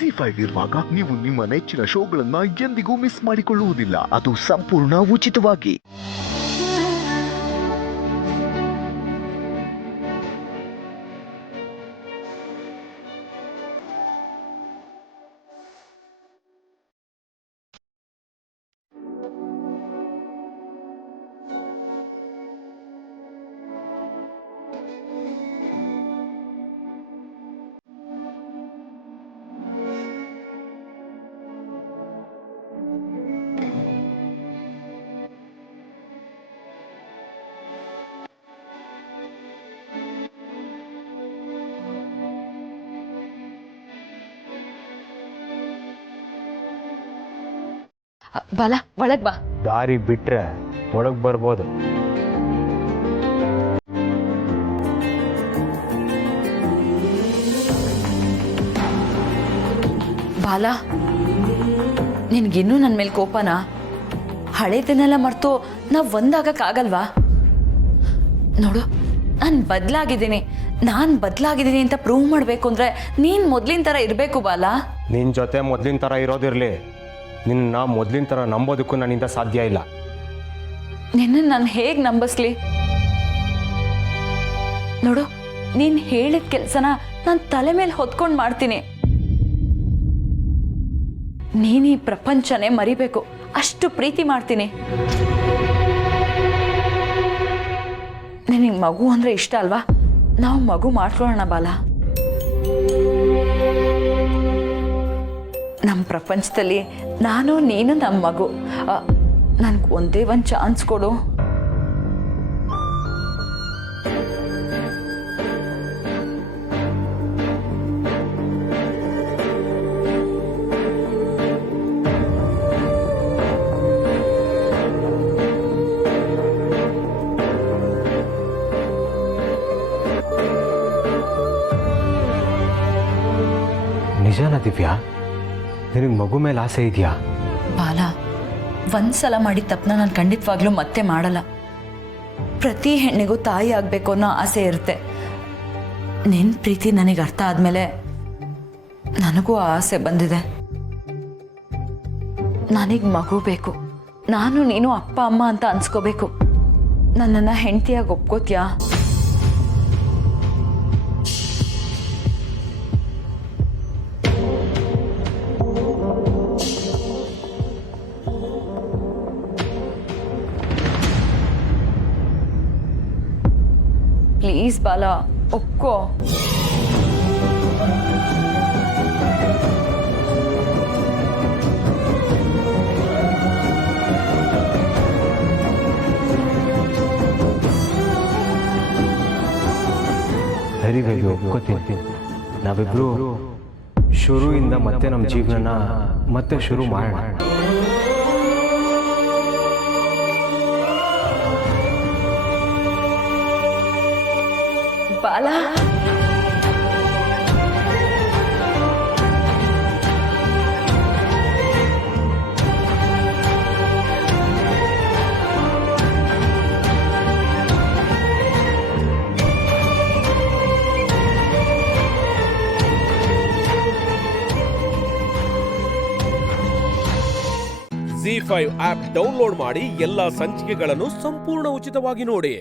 ಜಿ5 ಇರುವಾಗ ನೀವು ನಿಮ್ಮ ನೆಚ್ಚಿನ ಶೋಗಳನ್ನ ಎಂದಿಗೂ ಮಿಸ್ ಮಾಡಿಕೊಳ್ಳುವುದಿಲ್ಲ. ಅದು ಸಂಪೂರ್ಣ ಉಚಿತವಾಗಿ. ಬಾಲ ಒಳಗ್ ಬಾ. ದಾರಿ ಬಿಟ್ರೆ ಒಳಗ್ ಬರ್ಬೋದು. ಬಾಲ, ನಿನ್ಗಿನ್ನೂ ನನ್ನ ಮೇಲೆ ಕೋಪನಾ? ಹಳೇದನ್ನೆಲ್ಲ ಮರ್ತು ನಾವು ಒಂದಾಗಕ್ಕಾಗಲ್ವಾ? ನೋಡು, ನಾನು ಬದಲಾಗಿದ್ದೀನಿ ಅಂತ ಪ್ರೂವ್ ಮಾಡಬೇಕು ಅಂದರೆ ನೀನು ಮೊದಲಿನ ಥರ ಇರಬೇಕು ಬಾಲ. ನಿನ್ನ ಜೊತೆ ಮೊದಲಿನ ಥರ ಇರೋದಿರಲಿ, ನಿನ್ನ ಮೊದಲಿನ ಥರ ನಂಬೋದಕ್ಕೂ ನನ್ನಿಂದ ಸಾಧ್ಯ ಇಲ್ಲ. ನಿನ್ನ ನಾನು ಹೇಗೆ ನಂಬಿಸ್ಲಿ? ನೋಡು, ನೀನು ಹೇಳಿದ ಕೆಲಸನ ನಾನು ತಲೆ ಮೇಲೆ ಹೊತ್ಕೊಂಡು ಮಾಡ್ತೀನಿ. ನೀನು ಈ ಪ್ರಪಂಚನೇ ಮರಿಬೇಕು, ಅಷ್ಟು ಪ್ರೀತಿ ಮಾಡ್ತೀನಿ. ನಿನಗೆ ಮಗು ಅಂದರೆ ಇಷ್ಟ ಅಲ್ವಾ? ನಾವು ಮಗು ಮಾಡ್ಕೊಳ್ಳೋಣ ಬಾಲ. ನಮ್ಮ ಪ್ರಪಂಚದಲ್ಲಿ ನಾನು ನೀನು ನಮ್ಮ ಮಗು. ನನಗೆ ಒಂದೇ ಒಂದು ಚಾನ್ಸ್ ಕೊಡು. ನಿಜಾನ ದಿವ್ಯಾ? ನಿನಗೆ ಮಗು ಮೇಲೆ ಆಸೆ ಇದೆಯಾ? ಬಾಲ, ಒಂದ್ಸಲ ಮಾಡಿದ ತಪ್ಪನ್ನ ನಾನು ಖಂಡಿತವಾಗ್ಲೂ ಮತ್ತೆ ಮಾಡಲ್ಲ. ಪ್ರತಿ ಹೆಣ್ಣಿಗೂ ತಾಯಿ ಆಗಬೇಕು ಅನ್ನೋ ಆಸೆ ಇರುತ್ತೆ. ನಿನ್ನ ಪ್ರೀತಿ ನನಗೆ ಅರ್ಥ ಆದಮೇಲೆ ನನಗೂ ಆ ಆಸೆ ಬಂದಿದೆ. ನನಗೆ ಮಗು ಬೇಕು. ನಾನು ನೀನು ಅಪ್ಪ ಅಮ್ಮ ಅಂತ ಅನ್ಸ್ಕೋಬೇಕು. ನನ್ನನ್ನು ಹೆಂಡತಿಯಾಗಿ ಒಪ್ಕೋತೀಯಾ? ಪ್ಲೀಸ್ ಬಾಲ, ಒಪ್ಕೋ. ಸರಿ ಬೇಗ ಒಪ್ಕೋತೀನಿ. ನಾವಿಬ್ರು ಶುರುವಿಂದ ಮತ್ತೆ ನಮ್ಮ ಜೀವನನ ಮತ್ತೆ ಶುರು ಮಾಡೋಣ. ಬಾಲ, ಜಿ5 ಆಪ್ ಡೌನ್ಲೋಡ್ ಮಾಡಿ ಎಲ್ಲಾ ಸಂಚಿಕೆಗಳನ್ನು ಸಂಪೂರ್ಣ ಉಚಿತವಾಗಿ ನೋಡಿ.